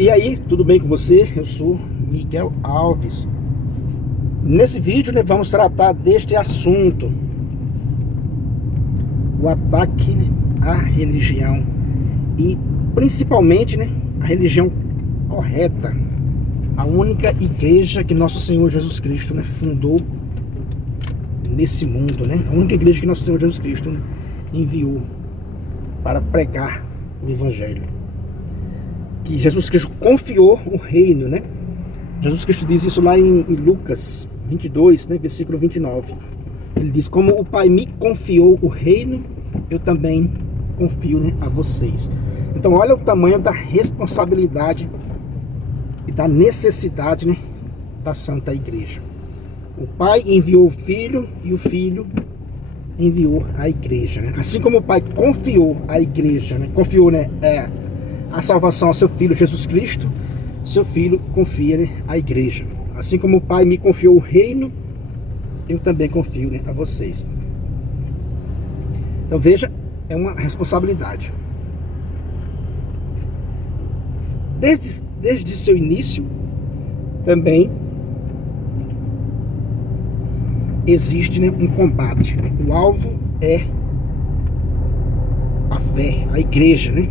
E aí, tudo bem com você? Eu sou Miguel Alves. Nesse vídeo, né, vamos tratar deste assunto: o ataque à religião e principalmente, né, a religião correta, a única igreja que nosso Senhor Jesus Cristo, né, fundou nesse mundo, né? A única igreja que nosso Senhor Jesus Cristo, né, enviou para pregar o Evangelho. Que Jesus Cristo confiou o reino, né? Jesus Cristo diz isso lá em Lucas 22, né, versículo 29. Ele diz: como o Pai me confiou o reino, eu também confio, né, a vocês. Então olha o tamanho da responsabilidade e da necessidade, né, da Santa Igreja. O Pai enviou o Filho e o Filho enviou a Igreja, né? Assim como o Pai confiou a Igreja, né, confiou, né, a salvação ao seu Filho Jesus Cristo, seu Filho confia, né, a Igreja. Assim como o Pai me confiou o reino, eu também confio, né, a vocês. Então veja, é uma responsabilidade. Desde seu início, também existe, né, um combate, né? O alvo é a fé, a Igreja, né?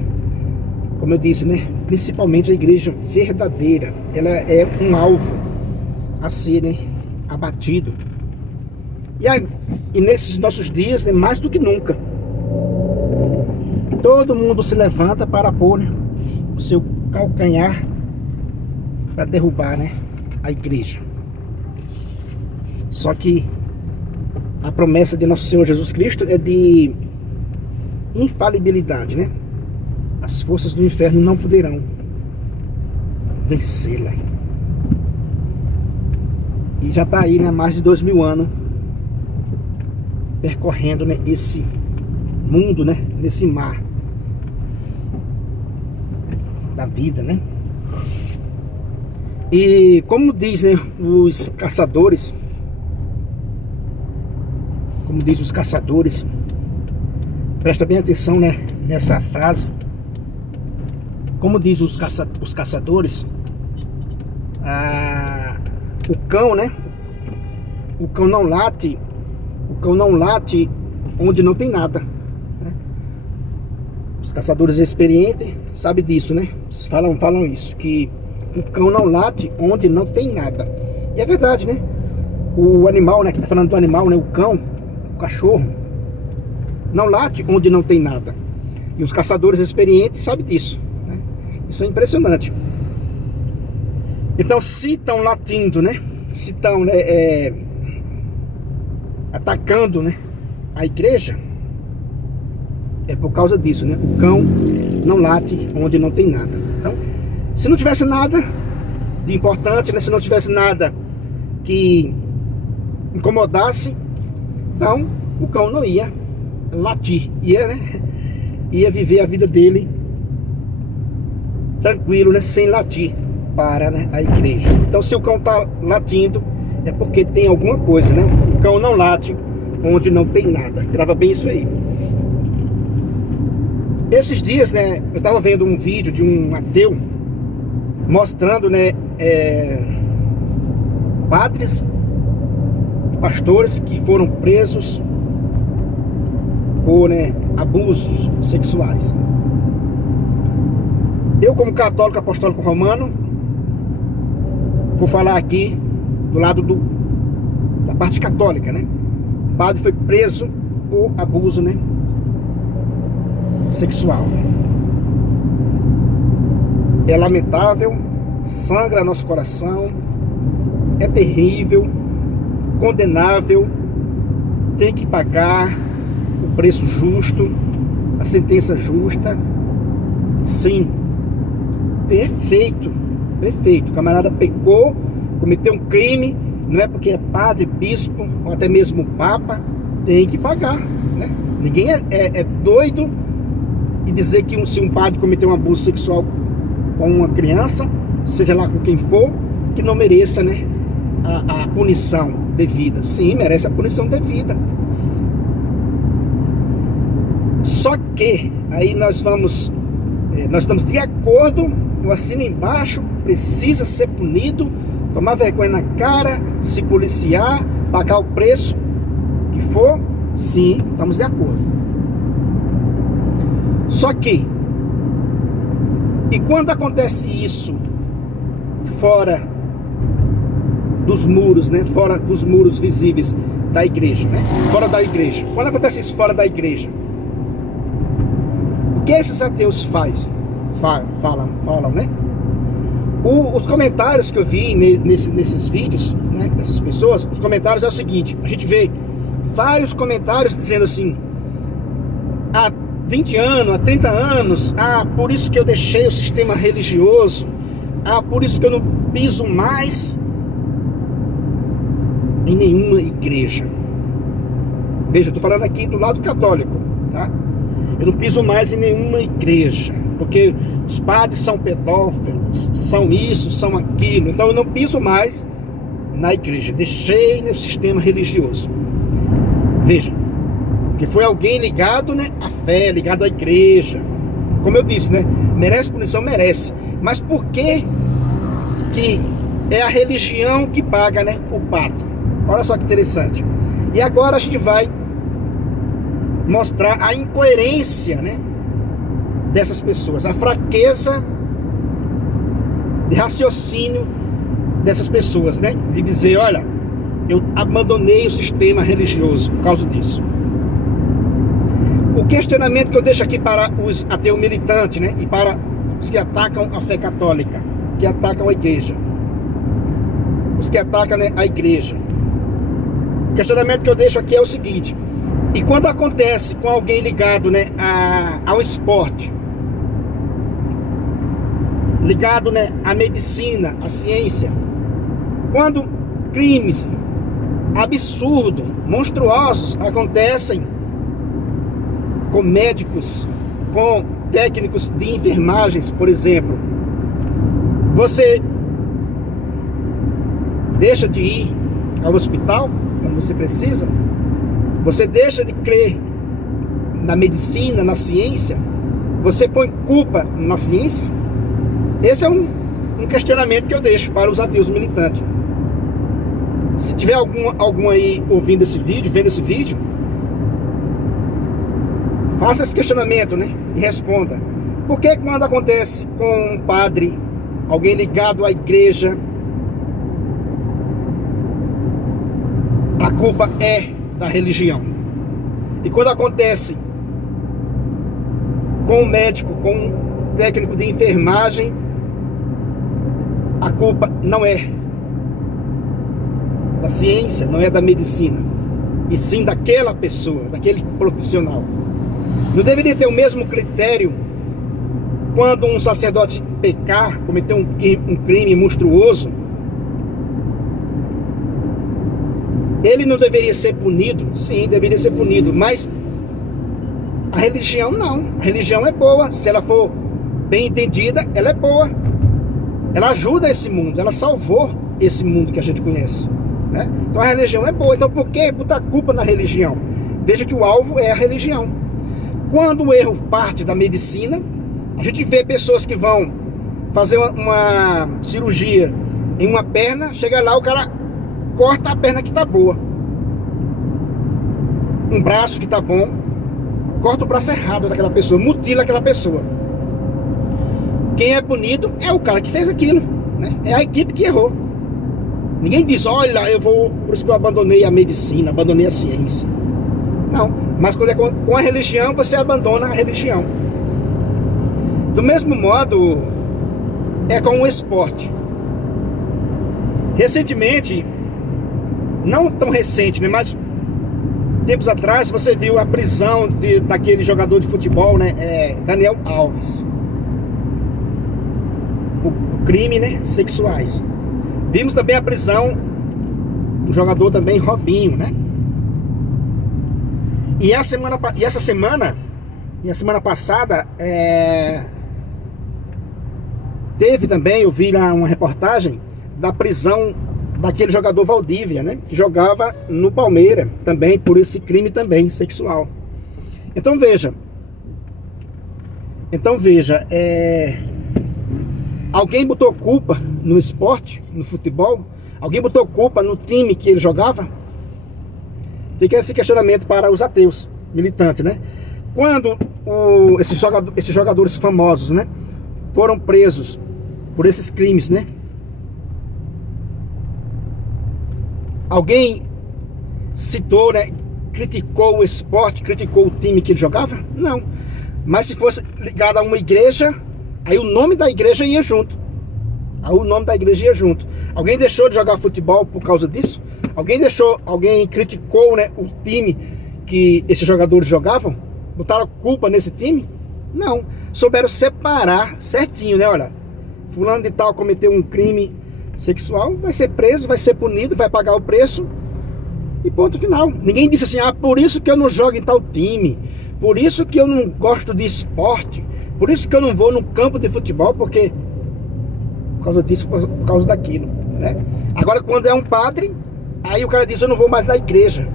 Como eu disse, né, principalmente a igreja verdadeira, ela é um alvo a ser, né, abatido. E nesses nossos dias, né, mais do que nunca, todo mundo se levanta para pôr, né, o seu calcanhar para derrubar, né, a igreja. Só que a promessa de nosso Senhor Jesus Cristo é de infalibilidade, né? As forças do inferno não poderão vencê-la. E já está aí, né, mais de 2000 anos percorrendo, né, esse mundo, né, nesse mar da vida, né? E como diz, né, os caçadores, presta bem atenção, né, nessa frase. Como diz os caçadores, o cão, né? O cão não late onde não tem nada, né? Os caçadores experientes sabem disso, né? Falam isso, que o cão não late onde não tem nada. E é verdade, né? O animal, né? Que tá falando do animal, né? O cão, o cachorro, não late onde não tem nada. E os caçadores experientes sabem disso. Isso é impressionante. Então, se estão latindo, né? Se estão, né, atacando, né, a igreja, é por causa disso, né? O cão não late onde não tem nada. Então, se não tivesse nada de importante, né? Se não tivesse nada que incomodasse, então o cão não ia latir, ia viver a vida dele tranquilo, né, sem latir para, né, a igreja. Então, se o cão está latindo, é porque tem alguma coisa, né? O cão não late onde não tem nada. Grava bem isso aí. Esses dias, né, eu estava vendo um vídeo de um ateu mostrando, né, padres e pastores que foram presos por, né, abusos sexuais. Eu, como católico apostólico romano, vou falar aqui do lado da parte católica, né? O padre foi preso por abuso, né, sexual. É lamentável, sangra nosso coração, é terrível, condenável, tem que pagar o preço justo, a sentença justa. Sim. Perfeito, perfeito. O camarada pecou, cometeu um crime, não é porque é padre, bispo ou até mesmo papa, tem que pagar, né? Ninguém é doido e dizer que se um padre cometeu um abuso sexual com uma criança, seja lá com quem for, que não mereça, né, a punição devida. Sim, merece a punição devida. Só que aí nós estamos de acordo eu assino embaixo, precisa ser punido, tomar vergonha na cara, se policiar, pagar o preço que for, sim, estamos de acordo. Só que, e quando acontece isso fora dos muros, né? Fora dos muros visíveis da igreja, né? Fora da igreja. Quando acontece isso fora da igreja, o que esses ateus falam, né? Os comentários que eu vi nesses vídeos, né, dessas pessoas, os comentários é o seguinte: a gente vê vários comentários dizendo assim: há 20 anos, há 30 anos, por isso que eu deixei o sistema religioso, por isso que eu não piso mais em nenhuma igreja. Veja, eu estou falando aqui do lado católico, tá? Eu não piso mais em nenhuma igreja, porque os padres são pedófilos, são isso, são aquilo. Então eu não piso mais na igreja, deixei no sistema religioso. Veja, que foi alguém ligado, né, à fé, ligado à igreja. Como eu disse, né, merece punição, merece. Mas por que é a religião que paga, né, o pato? Olha só que interessante. E agora a gente vai mostrar a incoerência, né, dessas pessoas, a fraqueza de raciocínio dessas pessoas, né, de dizer: olha, eu abandonei o sistema religioso por causa disso. O questionamento que eu deixo aqui para os ateus militantes, né, e para os que atacam a fé católica, que atacam a igreja, os que atacam, né, a igreja. O questionamento que eu deixo aqui é o seguinte: e quando acontece com alguém ligado, né, ao esporte, ligado, né, à medicina, à ciência, quando crimes absurdos, monstruosos acontecem com médicos, com técnicos de enfermagens, por exemplo, você deixa de ir ao hospital quando você precisa? Você deixa de crer na medicina, na ciência? Você põe culpa na ciência? Esse é um questionamento que eu deixo para os ateus militantes. Se tiver algum aí ouvindo esse vídeo, vendo esse vídeo, faça esse questionamento, né? E responda. Por que quando acontece com um padre, alguém ligado à igreja, a culpa é da religião? E quando acontece com um médico, com um técnico de enfermagem, a culpa não é da ciência, não é da medicina, e sim daquela pessoa, daquele profissional. Não deveria ter o mesmo critério quando um sacerdote pecar, cometer um crime monstruoso? Ele não deveria ser punido? Sim, deveria ser punido, mas a religião não. A religião é boa, se ela for bem entendida, ela é boa. Ela ajuda esse mundo, ela salvou esse mundo que a gente conhece, né? Então a religião é boa. Então por que botar culpa na religião? Veja que o alvo é a religião. Quando o erro parte da medicina, a gente vê pessoas que vão fazer uma cirurgia em uma perna, chega lá, o cara corta a perna que tá boa, um braço que tá bom, corta o braço errado daquela pessoa, mutila aquela pessoa. Quem é punido é o cara que fez aquilo, né? É a equipe que errou. Ninguém diz: olha, por isso que eu abandonei a medicina, abandonei a ciência. Não, mas quando é com a religião, você abandona a religião. Do mesmo modo é com o esporte. Recentemente, não tão recente, né, mas tempos atrás, você viu a prisão daquele jogador de futebol, né, Daniel Alves, por crime, né, sexuais. Vimos também a prisão do jogador também Robinho, né? E a semana passada teve também, eu vi lá uma reportagem da prisão daquele jogador Valdívia, né? Que jogava no Palmeiras também por esse crime também sexual. Então veja, Alguém botou culpa no esporte, no futebol? Alguém botou culpa no time que ele jogava? Fica esse questionamento para os ateus, militantes, né? Quando esses jogadores famosos, né, foram presos por esses crimes, né? Alguém citou, né, criticou o esporte, criticou o time que ele jogava? Não. Mas se fosse ligado a uma igreja, aí o nome da igreja ia junto. Aí o nome da igreja ia junto. Alguém deixou de jogar futebol por causa disso? Alguém criticou, né, o time que esses jogadores jogavam? Botaram culpa nesse time? Não. Souberam separar certinho, né? Olha, fulano de tal cometeu um crime sexual, vai ser preso, vai ser punido, vai pagar o preço e ponto final. Ninguém disse assim, por isso que eu não jogo em tal time, por isso que eu não gosto de esporte, por isso que eu não vou no campo de futebol, porque por causa disso, por causa daquilo, né? Agora, quando é um padre, aí o cara diz, eu não vou mais na igreja.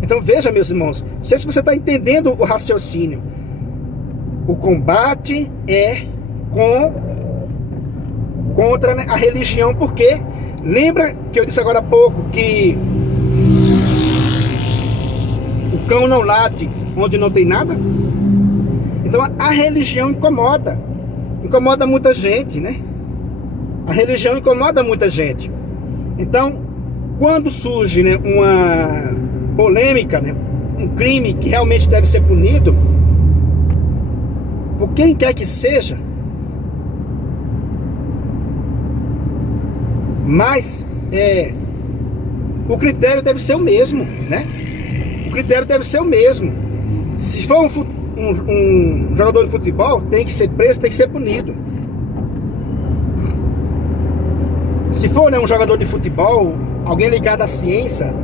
Então veja, meus irmãos, não sei se você está entendendo o raciocínio. O combate é contra, né, a religião, porque lembra que eu disse agora há pouco que o cão não late onde não tem nada? Então a religião incomoda muita gente, né? A religião incomoda muita gente. Então, quando surge, né, uma polêmica, né, um crime que realmente deve ser punido por quem quer que seja, mas o critério deve ser o mesmo, né? O critério deve ser o mesmo. Se for um jogador de futebol, tem que ser preso, tem que ser punido. Se for, né, um jogador de futebol, alguém ligado à ciência,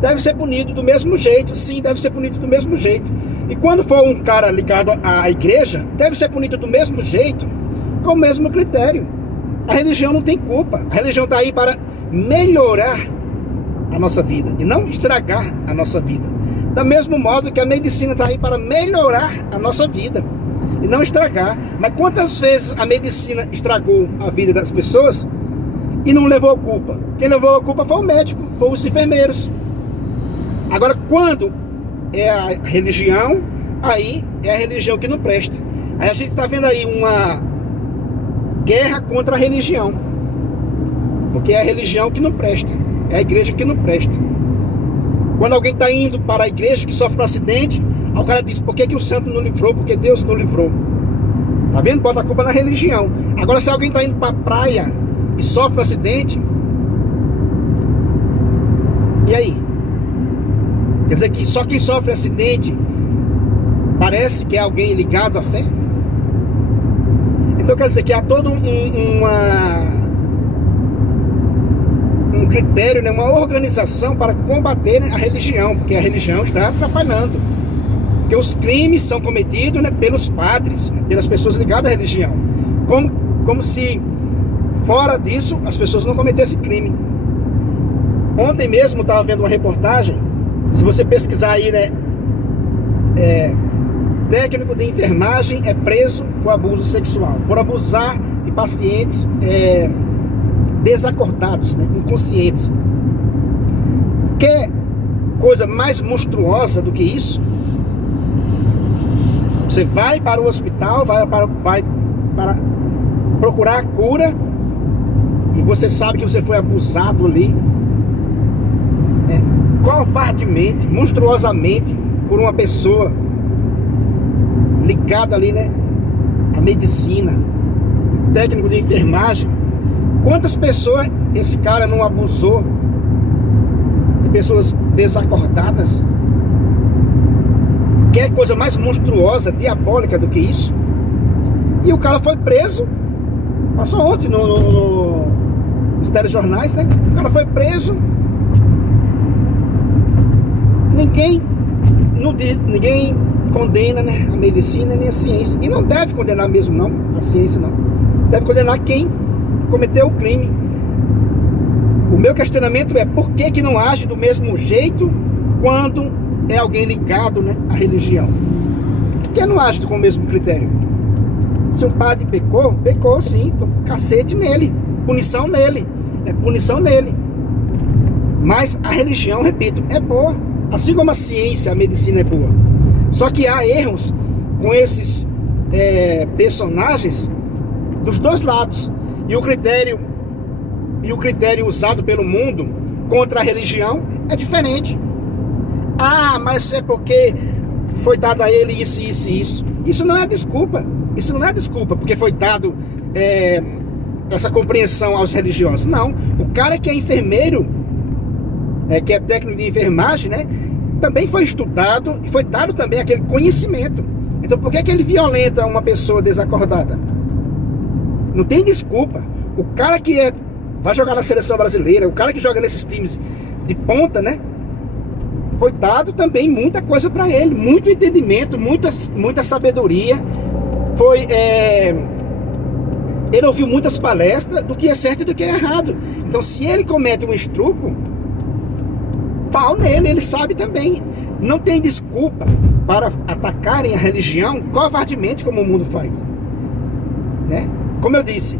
deve ser punido do mesmo jeito. Sim, deve ser punido do mesmo jeito. E quando for um cara ligado à igreja, deve ser punido do mesmo jeito, com o mesmo critério. A religião não tem culpa. A religião está aí para melhorar a nossa vida e não estragar a nossa vida. Da mesmo modo que a medicina está aí para melhorar a nossa vida e não estragar. Mas quantas vezes a medicina estragou a vida das pessoas e não levou a culpa? Quem levou a culpa foi o médico, foram os enfermeiros. Agora, quando é a religião, aí é a religião que não presta. Aí a gente está vendo aí uma guerra contra a religião, porque é a religião que não presta, é a igreja que não presta. Quando alguém está indo para a igreja que sofre um acidente, aí o cara diz, por que o santo não livrou? Porque Deus não livrou. Tá vendo? Bota a culpa na religião. Agora, se alguém está indo para a praia e sofre um acidente, e aí? Quer dizer que só quem sofre acidente parece que é alguém ligado à fé? Então quer dizer que há todo um critério, né, uma organização para combater a religião, porque a religião está atrapalhando. Porque os crimes são cometidos, né, pelos padres, né, pelas pessoas ligadas à religião. Como se fora disso as pessoas não cometessem crime. Ontem mesmo eu estava vendo uma reportagem. Se você pesquisar aí, né, técnico de enfermagem é preso por abuso sexual, por abusar de pacientes desacordados, né, inconscientes. Que coisa mais monstruosa do que isso? Você vai para o hospital, vai para procurar a cura e você sabe que você foi abusado ali, covardemente, monstruosamente, por uma pessoa ligada ali, né, à medicina, técnico de enfermagem. Quantas pessoas esse cara não abusou de pessoas desacordadas? Que coisa mais monstruosa, diabólica do que isso? E o cara foi preso. Passou ontem nos telejornais, né? O cara foi preso. Ninguém condena, né, a medicina nem a ciência. E não deve condenar mesmo, não, a ciência não. Deve condenar quem cometeu o crime. O meu questionamento é por que não age do mesmo jeito quando é alguém ligado, né, à religião? Por que não age com o mesmo critério? Se um padre pecou, pecou sim, cacete nele, punição nele, punição nele. Mas a religião, repito, é boa, assim como a ciência, a medicina é boa. Só que há erros com esses personagens dos dois lados. E o critério usado pelo mundo contra a religião é diferente. Ah, mas é porque foi dado a ele isso, isso e isso. Isso não é desculpa. Isso não é desculpa porque foi dado essa compreensão aos religiosos. Não. O cara que é enfermeiro, que é técnico de enfermagem, né, também foi estudado e foi dado também aquele conhecimento. Então por que ele violenta uma pessoa desacordada? Não tem desculpa. O cara que vai jogar na seleção brasileira, o cara que joga nesses times de ponta, né, foi dado também muita coisa para ele, muito entendimento, muita sabedoria. Ele ouviu muitas palestras do que é certo e do que é errado. Então se ele comete um estupro, pau nele, ele sabe também. Não tem desculpa para atacarem a religião covardemente como o mundo faz, né? Como eu disse,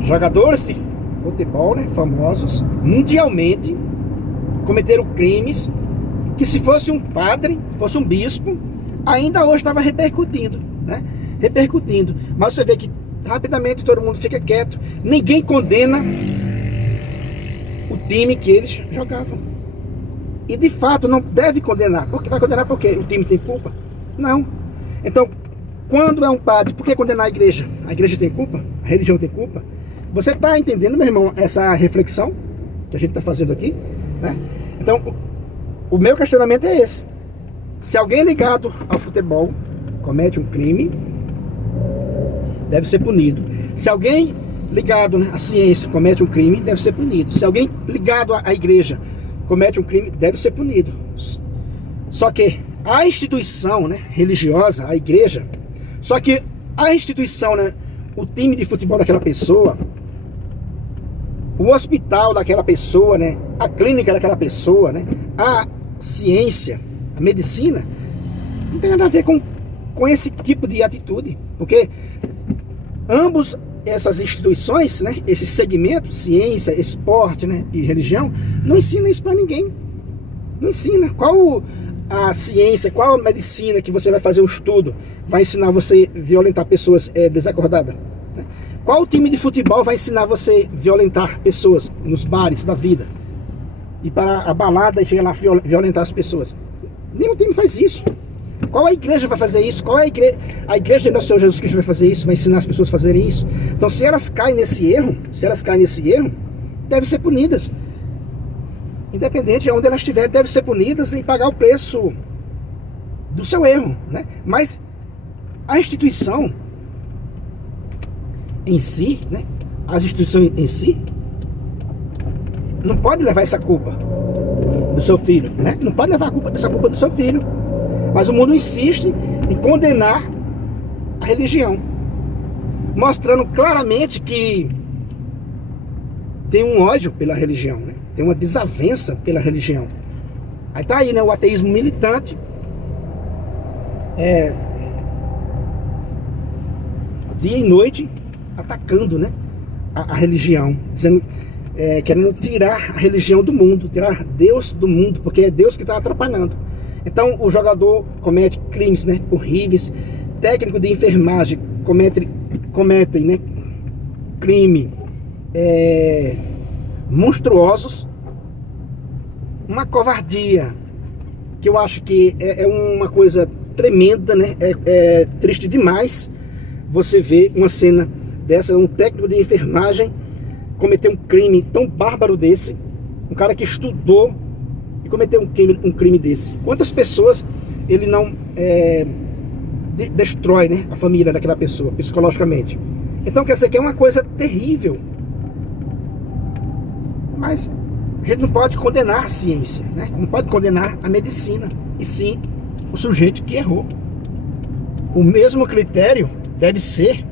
jogadores de futebol, né, famosos mundialmente, cometeram crimes que, se fosse um padre, fosse um bispo, ainda hoje estava repercutindo, né? Repercutindo. Mas você vê que rapidamente todo mundo fica quieto. Ninguém condena o time que eles jogavam. E de fato não deve condenar. Porque vai condenar por quê? O time tem culpa? Não. Então, quando é um padre, por que condenar a igreja? A igreja tem culpa? A religião tem culpa? Você está entendendo, meu irmão, essa reflexão que a gente está fazendo aqui, né? Então, o meu questionamento é esse. Se alguém ligado ao futebol comete um crime, deve ser punido. Se alguém ligado à ciência comete um crime, deve ser punido. Se alguém ligado à igreja comete um crime, deve ser punido. Só que a instituição, né, religiosa, a igreja, só que a instituição, né, o time de futebol daquela pessoa, o hospital daquela pessoa, né, a clínica daquela pessoa, né, a ciência, a medicina, não tem nada a ver com esse tipo de atitude, porque ambos essas instituições, né, esses segmentos, ciência, esporte, né, e religião, não ensinam isso para ninguém. Não ensina. Qual a ciência, qual a medicina que você vai fazer um estudo vai ensinar você a violentar pessoas desacordadas? Né? Qual o time de futebol vai ensinar você a violentar pessoas nos bares da vida? E para a balada e chegar lá violentar as pessoas? Nenhum time faz isso. Qual a igreja vai fazer isso? Qual a igreja de Nosso Senhor Jesus Cristo vai fazer isso? Vai ensinar as pessoas a fazerem isso? Então, se elas caem nesse erro, devem ser punidas. Independente de onde elas estiverem, devem ser punidas e pagar o preço do seu erro, né? Mas a instituição em si, né? As instituições em si não pode levar essa culpa do seu filho, né? Não pode levar essa culpa do seu filho. Mas o mundo insiste em condenar a religião, mostrando claramente que tem um ódio pela religião, né? Tem uma desavença pela religião. Aí tá aí, né, o ateísmo militante, dia e noite atacando, né, a religião, dizendo, querendo tirar a religião do mundo, tirar Deus do mundo, porque é Deus que está atrapalhando. Então o jogador comete crimes, né, horríveis. Técnico de enfermagem cometem, né, crime monstruosos. Uma covardia que eu acho que é uma coisa tremenda, né? É triste demais você ver uma cena dessa, um técnico de enfermagem cometer um crime tão bárbaro desse, um cara que estudou e cometeu um crime desse. Quantas pessoas ele não destrói, né, a família daquela pessoa, psicologicamente. Então, quer dizer que é uma coisa terrível. Mas a gente não pode condenar a ciência, né? Não pode condenar a medicina, e sim o sujeito que errou. O mesmo critério deve ser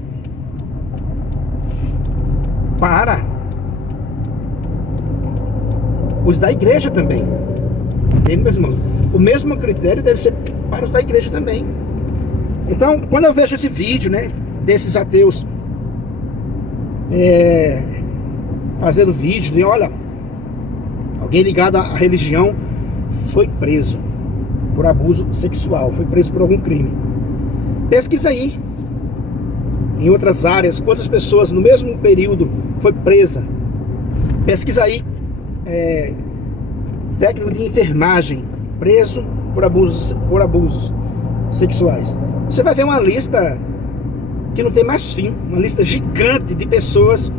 para os da igreja também. Entende, meus irmãos? O mesmo critério deve ser para os da igreja também. Então, quando eu vejo esse vídeo, né, desses ateus fazendo vídeo, né, olha, alguém ligado à religião foi preso por abuso sexual, foi preso por algum crime. Pesquisa aí, em outras áreas, quantas pessoas no mesmo período foi presa. Pesquisa aí, técnico de enfermagem preso por abusos sexuais. Você vai ver uma lista que não tem mais fim, uma lista gigante de pessoas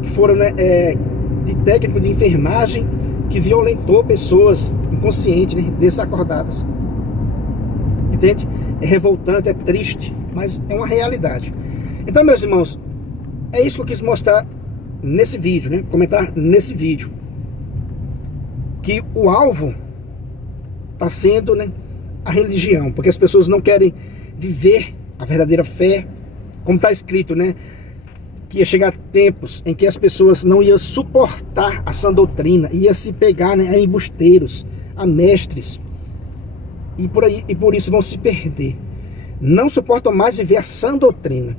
que foram, né, de técnico de enfermagem que violentou pessoas inconscientes, né, desacordadas. Entende? É revoltante, é triste, mas é uma realidade. Então, meus irmãos, é isso que eu quis mostrar nesse vídeo, né? Comentar nesse vídeo. Que o alvo está sendo, né, a religião, porque as pessoas não querem viver a verdadeira fé, como está escrito, né? Que ia chegar tempos em que as pessoas não iam suportar a sã doutrina, ia se pegar, né, a embusteiros, a mestres, e por isso vão se perder. Não suportam mais viver a sã doutrina,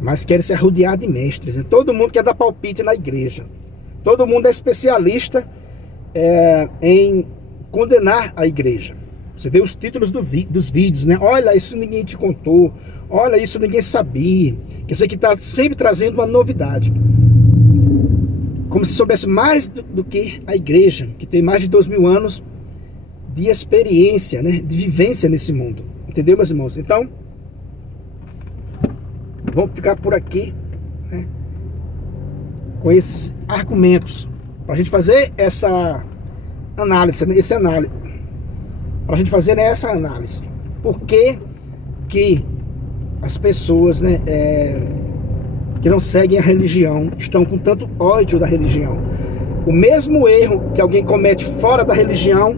mas querem se arrodear de mestres, né? Todo mundo quer dar palpite na igreja. Todo mundo é especialista em condenar a igreja. Você vê os títulos dos vídeos, né? Olha, isso ninguém te contou. Olha, isso ninguém sabia. Quer dizer que está sempre trazendo uma novidade. Como se soubesse mais do que a igreja, que tem mais de 2000 anos de experiência, né? De vivência nesse mundo. Entendeu, meus irmãos? Então, vamos ficar por aqui, né, com esses argumentos, para a gente fazer essa análise, para a gente fazer, né, essa análise. Por que as pessoas, né, que não seguem a religião estão com tanto ódio da religião? O mesmo erro que alguém comete fora da religião,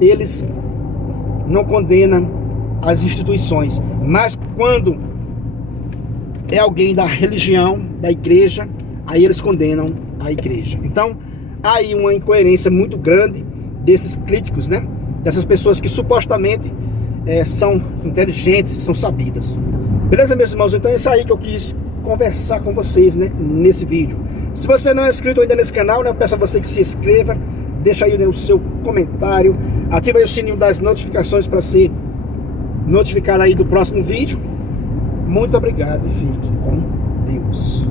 eles não condenam as instituições, mas quando é alguém da religião, da igreja, aí eles condenam a igreja. Então, há aí uma incoerência muito grande desses críticos, né? Dessas pessoas que supostamente são inteligentes, são sabidas. Beleza, meus irmãos? Então é isso aí que eu quis conversar com vocês, né, nesse vídeo. Se você não é inscrito ainda nesse canal, né, eu peço a você que se inscreva, deixa aí, né, o seu comentário, ativa aí o sininho das notificações para ser notificado aí do próximo vídeo. Muito obrigado e fique com Deus.